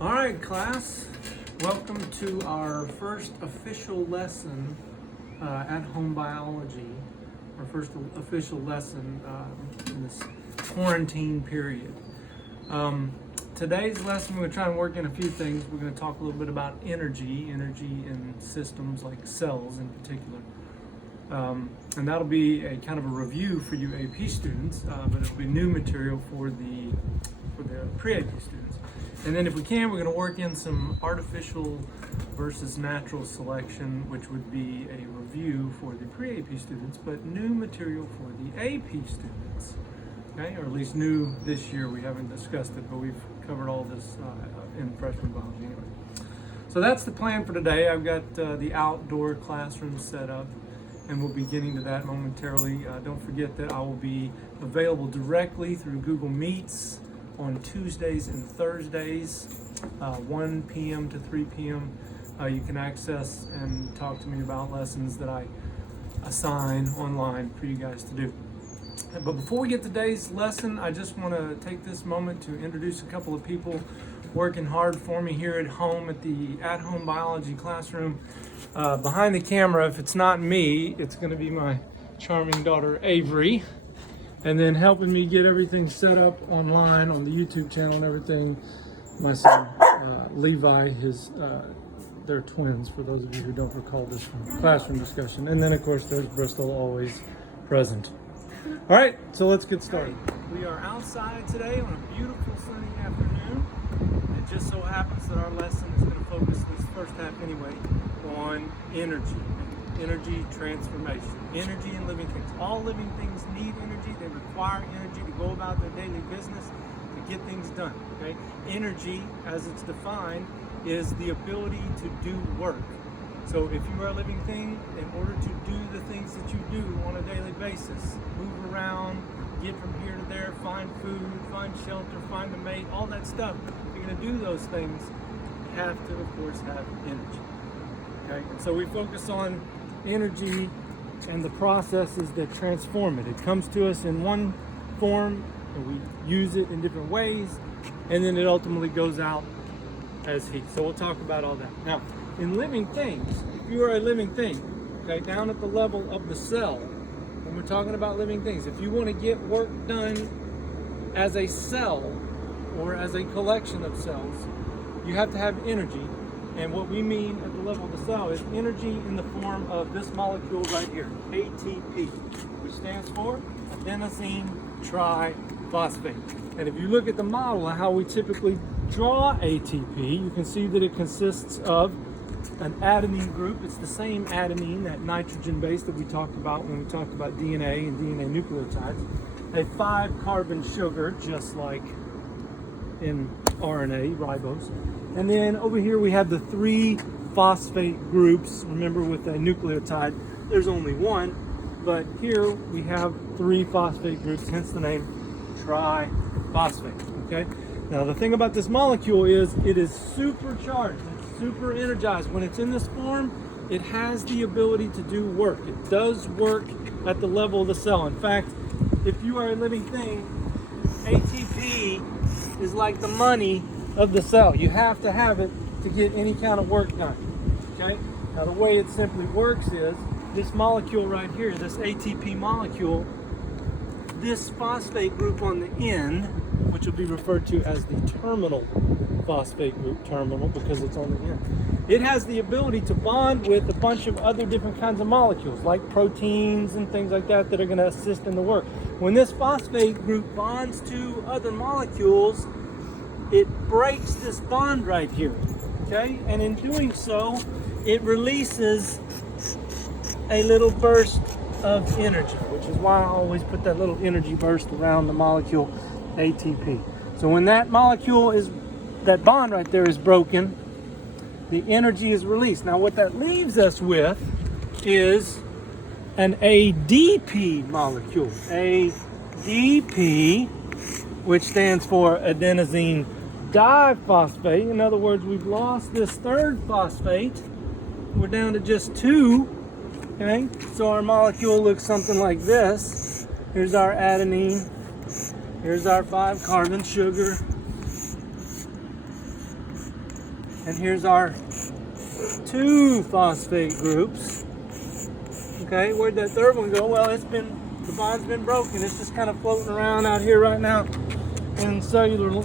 All right, class, welcome to our first official lesson at home biology, our first official lesson in this quarantine period. Today's lesson, we're going to try and work in a few things. We're going to talk a little bit about energy in systems like cells in particular. And that'll be a kind of a review for you AP students, but it'll be new material for the pre-AP students. And then if we can, we're going to work in some artificial versus natural selection, which would be a review for the pre-AP students, but new material for the AP students. Okay, or at least new this year. We haven't discussed it, but we've covered all this in freshman biology anyway. So that's the plan for today. I've got the outdoor classroom set up, and we'll be getting to that momentarily. Don't forget that I will be available directly through Google Meets on Tuesdays and Thursdays, 1 p.m. to 3 p.m. You can access and talk to me about lessons that I assign online for you guys to do. But before we get to today's lesson, I just want to take this moment to introduce a couple of people working hard for me here at home at the at-home biology classroom. Behind the camera, if it's not me, it's going to be my charming daughter Avery. And then helping me get everything set up online on the YouTube channel and everything, my son Levi, they're twins, for those of you who don't recall this from classroom discussion. And then of course there's Bristol, always present. All right, so let's get started. We are outside today on a beautiful sunny afternoon. It just so happens that our lesson is going to focus this first half anyway on energy transformation. Energy in living things. All living things need energy. They require energy to go about their daily business, to get things done. Okay? Energy, as it's defined, is the ability to do work. So if you are a living thing, in order to do the things that you do on a daily basis, move around, get from here to there, find food, find shelter, find a mate, all that stuff, if you're going to do those things, you have to, of course, have energy. Okay? And so we focus on energy and the processes that transform it. It comes to us in one form, and we use it in different ways, and then it ultimately goes out as heat. So we'll talk about all that. Now, in living things, if you are a living thing, okay, down at the level of the cell, when we're talking about living things, if you want to get work done as a cell or as a collection of cells, you have to have energy. And what we mean at the level of the cell is energy in the form of this molecule right here, ATP, which stands for adenosine triphosphate. And if you look at the model of how we typically draw ATP, you can see that it consists of an adenine group. It's the same adenine, that nitrogen base that we talked about when we talked about DNA and DNA nucleotides. A 5-carbon sugar, just like in RNA, ribose. And then over here we have the 3 phosphate groups. Remember, with a nucleotide, there's only one, but here we have 3 phosphate groups, hence the name triphosphate. Okay. Now the thing about this molecule is it is supercharged, it's super energized. When it's in this form, it has the ability to do work. It does work at the level of the cell. In fact, if you are a living thing, ATP is like the money of the cell. You have to have it to get any kind of work done. Okay? Now the way it simply works is this molecule right here, this ATP molecule, this phosphate group on the end, which will be referred to as the terminal phosphate group, terminal because it's on the end. It has the ability to bond with a bunch of other different kinds of molecules, like proteins and things like that, that are going to assist in the work. When this phosphate group bonds to other molecules, it breaks this bond right here, okay? And in doing so, it releases a little burst of energy, which is why I always put that little energy burst around the molecule ATP. So when that that bond right there is broken, the energy is released. Now what that leaves us with is an ADP molecule. ADP, which stands for adenosine diphosphate. In other words, we've lost this 3rd phosphate. We're down to just 2. Okay, so our molecule looks something like this. Here's our adenine. Here's our 5-carbon sugar. And here's our 2 phosphate groups. Okay, where'd that third one go? Well, the bond's been broken. It's just kind of floating around out here right now in cellular,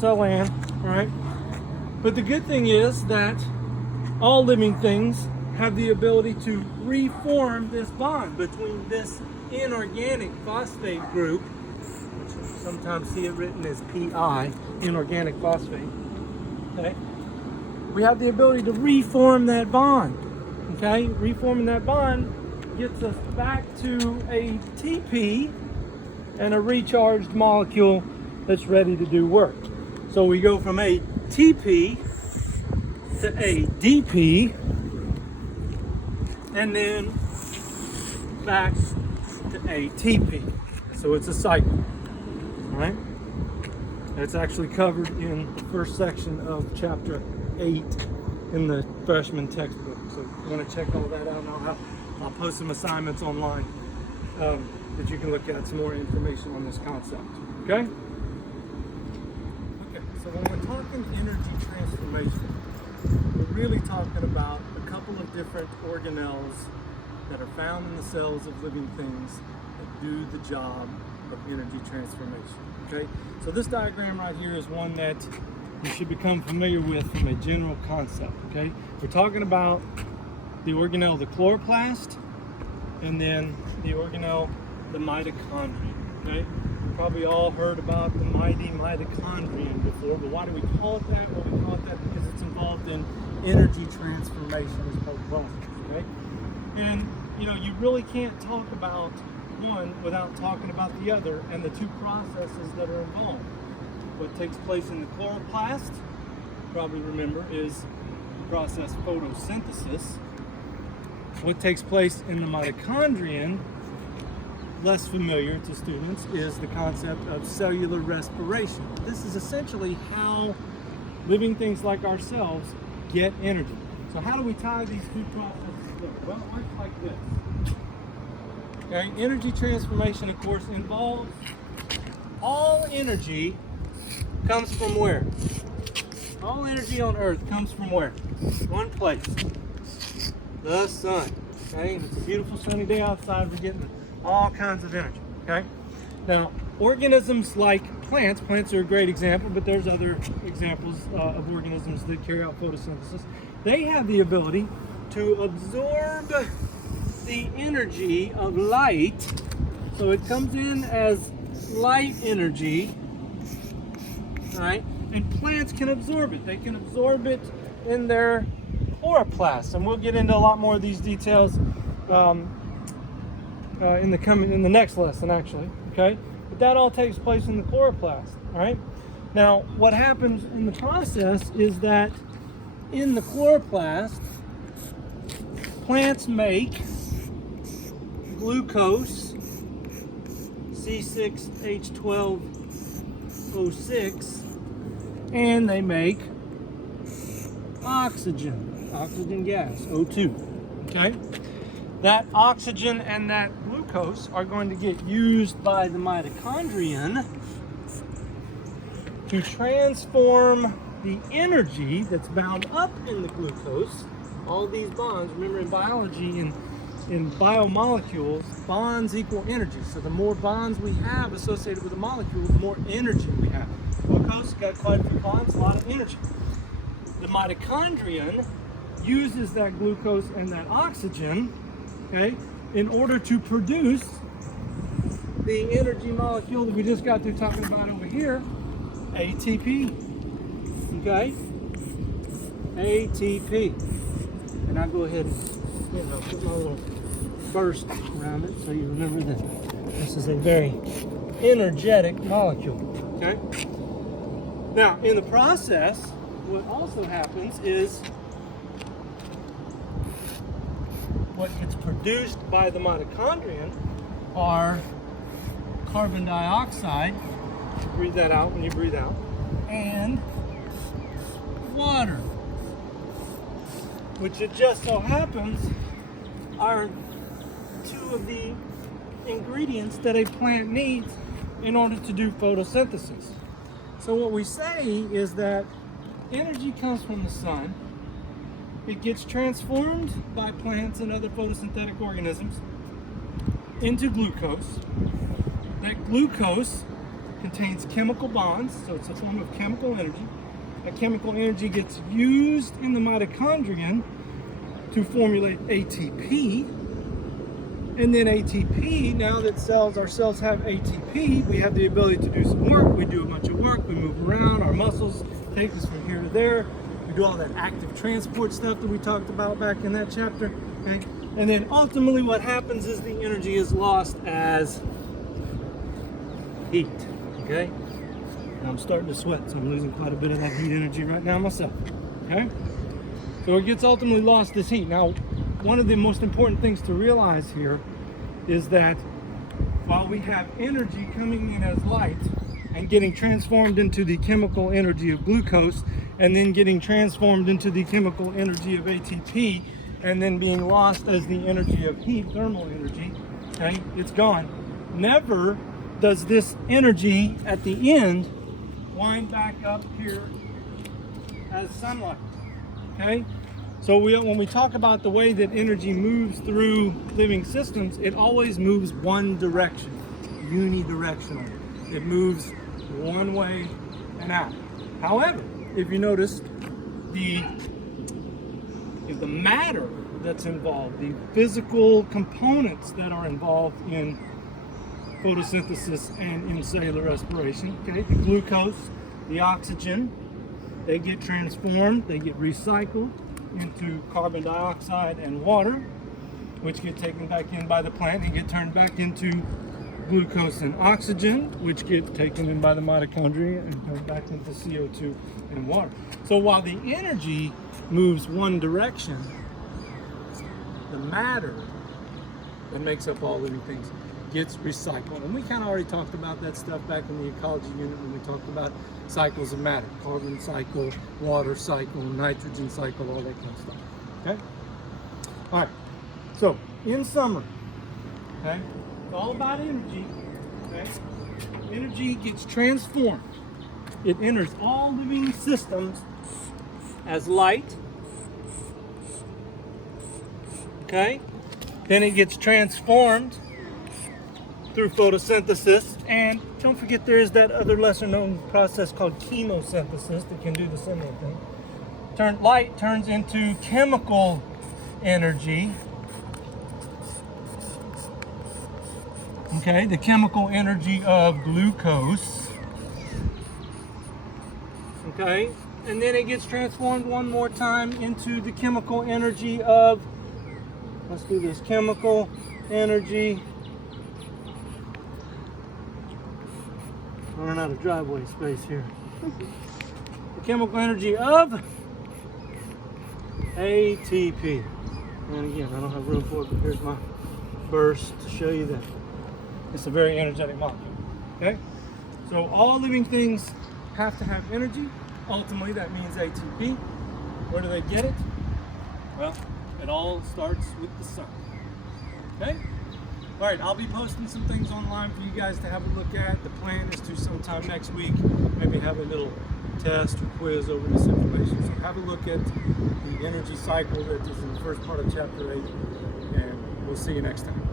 cell land, right? But the good thing is that all living things have the ability to reform this bond between this inorganic phosphate group, which you sometimes see it written as PI, inorganic phosphate. Okay, we have the ability to reform that bond. Okay, reforming that bond gets us back to a TP and a recharged molecule that's ready to do work. So we go from a TP to a DP and then back to ATP. So it's a cycle, all right? It's actually covered in the first section of chapter 8 in the freshman textbook. So if you want to check all that out, I'll post some assignments online that you can look at some more information on this concept. Okay? Okay, so when we're talking energy transformation, we're really talking about a couple of different organelles that are found in the cells of living things that do the job of energy transformation. Okay, so this diagram right here is one that you should become familiar with from a general concept. Okay, we're talking about the organelle, the chloroplast, and then the organelle, the mitochondrion. Okay, you've probably all heard about the mighty mitochondrion before, but why do we call it that? Well, we call it that because it's involved in energy transformation as part of the process. Okay, and you really can't talk about one without talking about the other and the 2 processes that are involved. What takes place in the chloroplast, you probably remember, is the process photosynthesis. What takes place in the mitochondrion, less familiar to students, is the concept of cellular respiration. This is essentially how living things like ourselves get energy. So how do we tie these 2 processes together? Well, it works like this. Okay, energy transformation, of course, involves all energy comes from where? All energy on Earth comes from where? One place. The sun. Okay, it's a beautiful sunny day outside. We're getting all kinds of energy. Okay, now organisms like plants are a great example, but there's other examples of organisms that carry out photosynthesis. They have the ability to absorb the energy of light. So it comes in as light energy, right? And plants can absorb it. They can absorb it in their chloroplasts, and we'll get into a lot more of these details in the next lesson, actually. Okay, but that all takes place in the chloroplast. All right. Now, what happens in the process is that in the chloroplast, plants make glucose, C6H12O6, and they make oxygen gas, O2. Okay? That oxygen and that glucose are going to get used by the mitochondrion to transform the energy that's bound up in the glucose. All these bonds, remember in biology, in biomolecules, bonds equal energy. So the more bonds we have associated with a molecule, the more energy we have. Glucose got quite a few bonds, a lot of energy. The mitochondrion uses that glucose and that oxygen, okay, in order to produce the energy molecule that we just got through talking about over here, ATP. Okay? ATP. And I'll go ahead and put my little burst around it so you remember that this is a very energetic molecule. Okay? Now, in the process, what also happens is what gets produced by the mitochondrion are carbon dioxide, breathe that out when you breathe out, and water, which it just so happens are 2 of the ingredients that a plant needs in order to do photosynthesis. So what we say is that energy comes from the sun. It gets transformed by plants and other photosynthetic organisms into glucose. That glucose contains chemical bonds, so it's a form of chemical energy. That chemical energy gets used in the mitochondrion to formulate ATP. And then ATP, now that our cells have ATP, we have the ability to do some work. We do a bunch of work, we move around, our muscles take us from here to there. We do all that active transport stuff that we talked about back in that chapter. Okay? And then ultimately what happens is the energy is lost as heat. Okay? And I'm starting to sweat, so I'm losing quite a bit of that heat energy right now myself. Okay? So it gets ultimately lost as heat. Now, one of the most important things to realize here is that while we have energy coming in as light and getting transformed into the chemical energy of glucose, and then getting transformed into the chemical energy of ATP, and then being lost as the energy of heat, thermal energy, okay, it's gone. Never does this energy at the end wind back up here as sunlight, okay? So when we talk about the way that energy moves through living systems, it always moves one direction, unidirectional. It moves one way and out. However, if you notice, the matter that's involved, the physical components that are involved in photosynthesis and in cellular respiration, okay, the glucose, the oxygen, they get transformed, they get recycled into carbon dioxide and water, which get taken back in by the plant and get turned back into glucose and oxygen, which get taken in by the mitochondria and turned back into CO2 and water. So while the energy moves one direction, the matter that makes up all living things gets recycled. And we kind of already talked about that stuff back in the ecology unit when we talked about cycles of matter, carbon cycle, water cycle, nitrogen cycle, all that kind of stuff. Okay? All right. So, in summary, okay, it's all about energy. Okay? Energy gets transformed. It enters all living systems as light. Okay? Then it gets transformed through photosynthesis, and don't forget there is that other lesser known process called chemosynthesis that can do the similar thing. Light turns into chemical energy. Okay, the chemical energy of glucose. Okay, and then it gets transformed one more time into the chemical energy of, let's do this, chemical energy. Running out of driveway space here. The chemical energy of ATP. And again, I don't have room for it, but here's my burst to show you that. It's a very energetic molecule. Okay? So all living things have to have energy. Ultimately, that means ATP. Where do they get it? Well, it all starts with the sun. Okay? All right, I'll be posting some things online for you guys to have a look at. The plan is to sometime next week maybe have a little test or quiz over this information. So have a look at the energy cycle that is in the first part of chapter 8, and we'll see you next time.